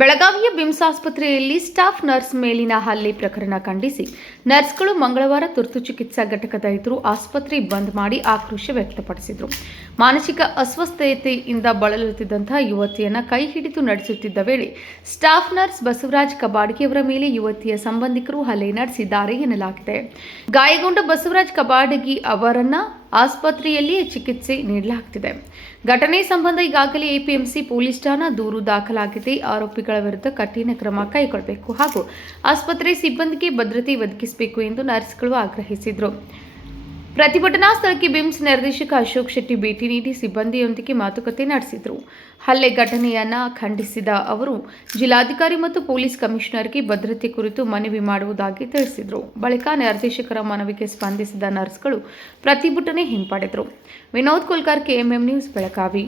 ಬೆಳಗಾವಿಯ ಬಿಮ್ಸ್ ಆಸ್ಪತ್ರೆಯಲ್ಲಿ staff nurse ಮೇಲಿನ ಹಲ್ಲೆ ಪ್ರಕರಣ ಖಂಡಿಸಿ ನರ್ಸ್ಗಳು ಮಂಗಳವಾರ ತುರ್ತು ಚಿಕಿತ್ಸಾ ಘಟಕದ ಎದುರು ಆಸ್ಪತ್ರೆ ಬಂದ್ ಮಾಡಿ ಆಕ್ರೋಶ ವ್ಯಕ್ತಪಡಿಸಿದರು. ಮಾನಸಿಕ ಅಸ್ವಸ್ಥತೆಯಿಂದ ಬಳಲುತ್ತಿದ್ದಂತಹ ಯುವತಿಯನ್ನು ಕೈ ಹಿಡಿದು ನಡೆಸುತ್ತಿದ್ದ ವೇಳೆ ಸ್ಟಾಫ್ ನರ್ಸ್ ಬಸವರಾಜ್ ಕಬಾಡಗಿಯವರ ಮೇಲೆ ಯುವತಿಯ ಸಂಬಂಧಿಕರು ಹಲ್ಲೆ ನಡೆಸಿದ್ದಾರೆ ಎನ್ನಲಾಗಿದೆ. ಗಾಯಗೊಂಡ ಬಸವರಾಜ್ ಕಬಾಡಗಿ ಅವರನ್ನ ಆಸ್ಪತ್ರೆಯಲ್ಲಿ ಚಿಕಿತ್ಸೆ ನೀಡಲಾಗುತ್ತಿದೆ. ಘಟನೆ ಸಂಬಂಧ ಈಗಾಗಲೇ ಎಪಿಎಂಸಿ ಪೊಲೀಸ್ ಠಾಣಾ ದೂರು ದಾಖಲಾಗಿದೆ. ಆರೋಪಿಗಳ ವಿರುದ್ಧ ಕಠಿಣ ಕ್ರಮ ಕೈಗೊಳ್ಳಬೇಕು ಹಾಗೂ ಆಸ್ಪತ್ರೆ ಸಿಬ್ಬಂದಿಗೆ ಭದ್ರತೆ ಒದಗಿಸಬೇಕು ಎಂದು ನರ್ಸ್ಗಳು ಆಗ್ರಹಿಸಿದರು. ಪ್ರತಿಭಟನಾ ಸ್ಥಳಕ್ಕೆ ಬಿಮ್ಸ್ ನಿರ್ದೇಶಕ ಅಶೋಕ್ ಶೆಟ್ಟಿ ಭೇಟಿ ನೀಡಿ ಸಿಬ್ಬಂದಿಯೊಂದಿಗೆ ಮಾತುಕತೆ ನಡೆಸಿದರು. ಹಲ್ಲೆ ಘಟನೆಯನ್ನು ಖಂಡಿಸಿದ ಅವರು ಜಿಲ್ಲಾಧಿಕಾರಿ ಮತ್ತು ಪೊಲೀಸ್ ಕಮಿಷನರ್ಗೆ ಭದ್ರತೆ ಕುರಿತು ಮನವಿ ಮಾಡುವುದಾಗಿ ತಿಳಿಸಿದರು. ಬಳಿಕ ನಿರ್ದೇಶಕರ ಮನವಿಗೆ ಸ್ಪಂದಿಸಿದ ನರ್ಸ್ಗಳು ಪ್ರತಿಭಟನೆ ಹಿಂಪಡೆದರು. Vinod Kulkar, KMM news, Belagavi.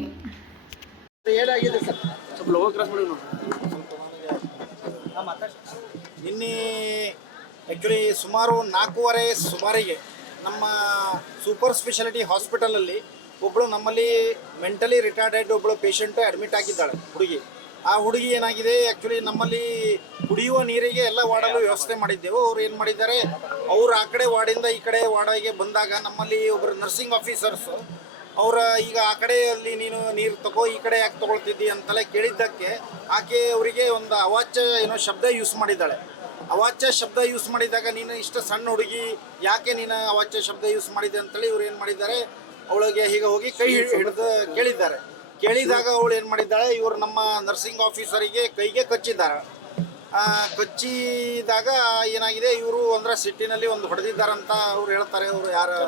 ನಿನ್ನೆ ಆ್ಯಕ್ಚುಲಿ ಸುಮಾರು 4:15 ಸುಮಾರಿಗೆ ನಮ್ಮ ಸೂಪರ್ ಸ್ಪೆಷಾಲಿಟಿ ಹಾಸ್ಪಿಟಲಲ್ಲಿ ಒಬ್ಬಳು ನಮ್ಮಲ್ಲಿ ಮೆಂಟಲಿ ರಿಟಾರ್ಡೆಡ್ ಒಬ್ಬಳು ಪೇಷಂಟು ಅಡ್ಮಿಟ್ ಆಗಿದ್ದಾಳೆ ಹುಡುಗಿ. ಆ ಹುಡುಗಿ ಏನಾಗಿದೆ, ಆ್ಯಕ್ಚುಲಿ ನಮ್ಮಲ್ಲಿ ಕುಡಿಯುವ ನೀರಿಗೆ ಎಲ್ಲ ವಾರ್ಡಲ್ಲೂ ವ್ಯವಸ್ಥೆ ಮಾಡಿದ್ದೆವು. ಅವ್ರು ಏನು ಮಾಡಿದ್ದಾರೆ, ಅವರು ಆ ಕಡೆ ವಾರ್ಡಿಂದ ಈ ಕಡೆ ವಾರ್ಡಿಗೆ ಬಂದಾಗ ನಮ್ಮಲ್ಲಿ ಒಬ್ಬರು ನರ್ಸಿಂಗ್ ಆಫೀಸರ್ಸು ಅವರ ಈಗ ಆ ಕಡೆಯಲ್ಲಿ ನೀನು ನೀರು ತಗೋ, ಈ ಕಡೆ ಯಾಕೆ ತೊಗೊಳ್ತಿದ್ದಿ ಅಂತಲೇ ಕೇಳಿದ್ದಕ್ಕೆ ಆಕೆ ಅವರಿಗೆ ಒಂದು ಅವಾಚ್ಯ ಏನೋ ಶಬ್ದ ಯೂಸ್ ಮಾಡಿದ್ದಾಳೆ. ಅವಾಚ್ಯ ಶಬ್ದ ಯೂಸ್ ಮಾಡಿದಾಗ ನೀನು ಇಷ್ಟು ಸಣ್ಣ ಹುಡುಗಿ ಯಾಕೆ ನೀನು ಅವಾಚ್ಯ ಶಬ್ದ ಯೂಸ್ ಮಾಡಿದೆ ಅಂತೇಳಿ ಇವ್ರು ಏನು ಮಾಡಿದ್ದಾರೆ, ಅವಳಿಗೆ ಹೀಗೆ ಹೋಗಿ ಕೈ ಹಿಡಿದು ಕೇಳಿದ್ದಾರೆ. ಕೇಳಿದಾಗ ಅವಳು ಏನು ಮಾಡಿದ್ದಾಳೆ, ಇವರು ನಮ್ಮ ನರ್ಸಿಂಗ್ ಆಫೀಸರಿಗೆ ಕೈಗೆ ಕಚ್ಚಿದ್ದಾರೆ. ಕಚ್ಚಿದಾಗ ಏನಾಗಿದೆ, ಇವರು ಅಂದ್ರೆ ಸಿಟ್ಟಿನಲ್ಲಿ ಒಂದು ಹೊಡೆದಿದ್ದಾರಂತ ಅವ್ರು ಹೇಳ್ತಾರೆ. ಅವರು ಯಾರು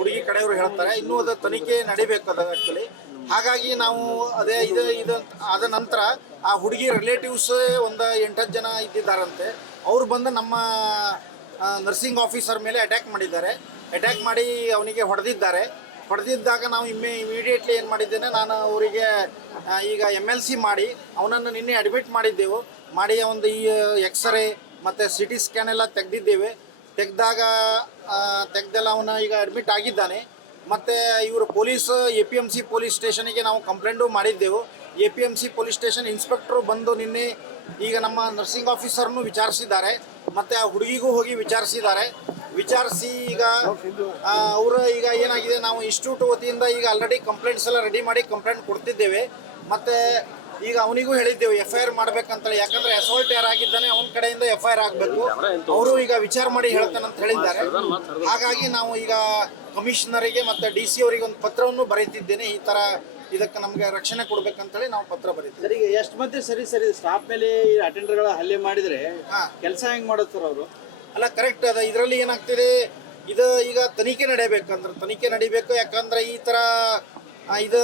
ಹುಡುಗಿ ಕಡೆಯವರು ಹೇಳ್ತಾರೆ. ಇನ್ನೂ ಅದು ತನಿಖೆ ನಡಿಬೇಕು ಅದು ಆ್ಯಕ್ಚುಲಿ. ಹಾಗಾಗಿ ನಾವು ಅದೇ ಇದು ಆದ ನಂತರ ಆ ಹುಡುಗಿ ರಿಲೇಟಿವ್ಸ್ ಒಂದು 8-10 ಜನ ಇದ್ದಿದ್ದಾರಂತೆ. ಅವರು ಬಂದು ನಮ್ಮ ನರ್ಸಿಂಗ್ ಆಫೀಸರ್ ಮೇಲೆ ಅಟ್ಯಾಕ್ ಮಾಡಿದ್ದಾರೆ. ಅಟ್ಯಾಕ್ ಮಾಡಿ ಅವನಿಗೆ ಹೊಡೆದಿದ್ದಾರೆ. ಹೊಡೆದಿದ್ದಾಗ ನಾವು ಇಮಿಡಿಯೇಟ್ಲಿ ಏನು ಮಾಡಿದ್ದೇನೆ, ನಾನು ಅವರಿಗೆ ಈಗ MLC ಮಾಡಿ ಅವನನ್ನು ನಿನ್ನೆ ಅಡ್ಮಿಟ್ ಮಾಡಿದ್ದೆವು. ಮಾಡಿ ಒಂದು ಈ ಎಕ್ಸ್ರೇ ಮತ್ತು CT ಸ್ಕ್ಯಾನ್ ಎಲ್ಲ ತೆಗೆದಿದ್ದೇವೆ. ತೆಗೆದೆಲ್ಲ ಅವನ ಈಗ ಅಡ್ಮಿಟ್ ಆಗಿದ್ದಾನೆ. ಮತ್ತು ಇವರು ಪೊಲೀಸ್ APMC ಪೊಲೀಸ್ ಸ್ಟೇಷನಿಗೆ ನಾವು ಕಂಪ್ಲೇಂಟು ಮಾಡಿದ್ದೆವು. APMC ಪೊಲೀಸ್ ಸ್ಟೇಷನ್ ಇನ್ಸ್ಪೆಕ್ಟ್ರು ಬಂದು ನಿನ್ನೆ ಈಗ ನಮ್ಮ ನರ್ಸಿಂಗ್ ಆಫೀಸರ್ನು ವಿಚಾರಿಸಿದ್ದಾರೆ ಮತ್ತು ಆ ಹುಡುಗಿಗೂ ಹೋಗಿ ವಿಚಾರಿಸಿ ಈಗ ಅವರು ಈಗ ಏನಾಗಿದೆ, ನಾವು ಇನ್ಸ್ಟಿಟ್ಯೂಟ್ ವತಿಯಿಂದ ಈಗ ಆಲ್ರೆಡಿ ಕಂಪ್ಲೇಂಟ್ಸ್ ಎಲ್ಲ ರೆಡಿ ಮಾಡಿ ಕಂಪ್ಲೇಂಟ್ ಕೊಡ್ತಿದ್ದೇವೆ. ಮತ್ತು ಈಗ ಅವನಿಗೂ ಹೇಳಿದ್ದೆವು FIR ಮಾಡಬೇಕಂತೇಳಿ. ಯಾಕಂದರೆ ಅಸಾಲ್ಟ್ ಯಾರಾಗಿದ್ದಾನೆ ಅವನ ಕಡೆಯಿಂದ FIR ಆಗಬೇಕು. ಅವರು ಈಗ ವಿಚಾರ ಮಾಡಿ ಹೇಳ್ತಾನಂತ ಹೇಳಿದ್ದಾರೆ. ಹಾಗಾಗಿ ನಾವು ಈಗ ಕಮಿಷನರಿಗೆ ಮತ್ತು DC ಅವರಿಗೆ ಒಂದು ಪತ್ರವನ್ನು ಬರೀತಿದ್ದೇನೆ. ಈ ಥರ ಇದಕ್ಕೆ ನಮಗೆ ರಕ್ಷಣೆ ಕೊಡ್ಬೇಕಂತೇಳಿ ನಾವು ಪತ್ರ ಬರೀತೀವಿ. ಸರಿ, ಎಷ್ಟು ಮಂದಿ ಸರಿ ಸ್ಟಾಫ್ ಮೇಲೆ ಅಟೆಂಡರ್ಗಳ ಹಲ್ಲೆ ಮಾಡಿದರೆ ಕೆಲಸ ಹೆಂಗೆ ಮಾಡುತ್ತಾರೆ ಅವರು? ಅಲ್ಲ, ಕರೆಕ್ಟ್ ಅದ. ಇದರಲ್ಲಿ ಏನಾಗ್ತಿದೆ, ಇದು ಈಗ ತನಿಖೆ ನಡಿಬೇಕು. ಯಾಕಂದ್ರೆ ಈ ಥರ ಇದು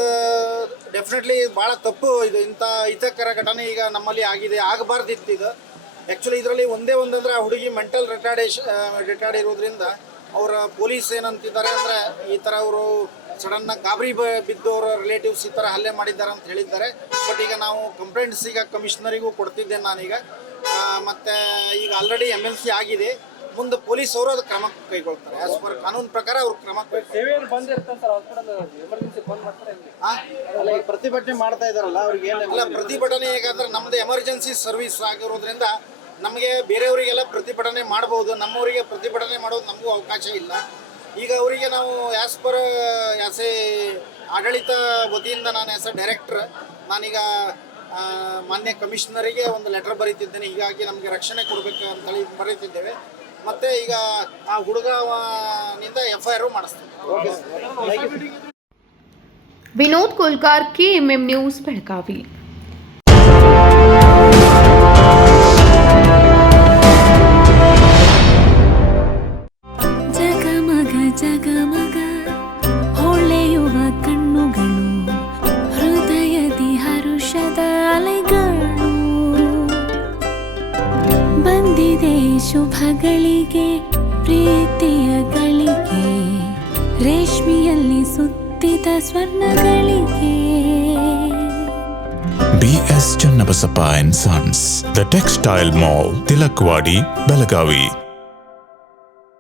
ಡೆಫಿನೆಟ್ಲಿ ಭಾಳ ತಪ್ಪು. ಇದು ಇಂಥ ಹಿತಕರ ಘಟನೆ ಈಗ ನಮ್ಮಲ್ಲಿ ಆಗಬಾರ್ದಿತ್ತು ಇದು. ಆ್ಯಕ್ಚುಲಿ ಇದರಲ್ಲಿ ಒಂದೇ ಒಂದಂದ್ರೆ ಆ ಹುಡುಗಿ ಮೆಂಟಲ್ ರಿಟಾರ್ಡ್ ಇರೋದ್ರಿಂದ ಅವರ ಪೊಲೀಸ್ ಏನಂತಿದ್ದಾರೆ ಅಂದರೆ, ಈ ಥರ ಅವರು ಸಡನ್ನಾಗಿ ಗಾಬರಿ ಬಿದ್ದು ಅವರ ರಿಲೇಟಿವ್ಸ್ ಈ ಥರ ಹಲ್ಲೆ ಮಾಡಿದ್ದಾರೆ ಅಂತ ಹೇಳಿದ್ದಾರೆ. ಬಟ್ ಈಗ ನಾವು ಕಂಪ್ಲೇಂಟ್ಸ್ ಈಗ ಕಮಿಷನರಿಗೂ ಕೊಡ್ತಿದ್ದೇನೆ ನಾನೀಗ. ಮತ್ತು ಈಗ ಆಲ್ರೆಡಿ MLC ಆಗಿದೆ. ಮುಂದೆ ಪೊಲೀಸ್ ಅವರು ಅದು ಕ್ರಮ ಕೈಗೊಳ್ತಾರೆ. ಆಸ್ ಪರ್ ಕಾನೂನು ಪ್ರಕಾರ ಅವ್ರು ಕ್ರಮ ಪ್ರತಿಭಟನೆ ಮಾಡ್ತಾ ಇದ್ದಾರಲ್ಲ ಅವ್ರಿಗೆ ಅಲ್ಲ, ಪ್ರತಿಭಟನೆ ಹೇಗಂದ್ರೆ ನಮ್ಮದು ಎಮರ್ಜೆನ್ಸಿ ಸರ್ವಿಸ್ ಆಗಿರೋದ್ರಿಂದ ನಮಗೆ ಬೇರೆಯವರಿಗೆಲ್ಲ ಪ್ರತಿಭಟನೆ ಮಾಡ್ಬೋದು, ನಮ್ಮವರಿಗೆ ಪ್ರತಿಭಟನೆ ಮಾಡೋದು ನಮಗೂ ಅವಕಾಶ ಇಲ್ಲ. ಈಗ ಅವರಿಗೆ ನಾವು ಆ್ಯಸ್ ಎ ಆಡಳಿತ ವತಿಯಿಂದ ನಾನು ಆ್ಯಸ್ ಎ ಡೈರೆಕ್ಟ್ರ್ ನಾನೀಗ ಮಾನ್ಯ ಕಮಿಷನರಿಗೆ ಒಂದು ಲೆಟರ್ ಬರೀತಿದ್ದೇನೆ. ಹೀಗಾಗಿ ನಮಗೆ ರಕ್ಷಣೆ ಕೊಡಬೇಕು ಅಂತೇಳಿ ಬರೀತಿದ್ದೇವೆ. ಮತ್ತು ಈಗ ಆ ಹುಡುಗನಿಂದ FIR ಮಾಡಿಸ್ತೀವಿ. Vinod Kulkar, KMM news, Belagavi. ಜಗಮಗ ಹೊಳೆಯುವ ಕಣ್ಣುಗಳು, ಹೃದಯದಿ ಹರುಷದ ಅಲೆಗಳು. ಬಂದಿದೆ ಶುಭಗಳಿಗೆ, ಪ್ರೀತಿಯ ಗಳಿಗೆ, ರೇಷ್ಮೆಯಲ್ಲಿ ಸುತ್ತಿದ ಸ್ವರ್ಣಗಳಿಗೆ. BS Channabasappa and Sons, The Textile Mall, Tilakvadi, Belagavi.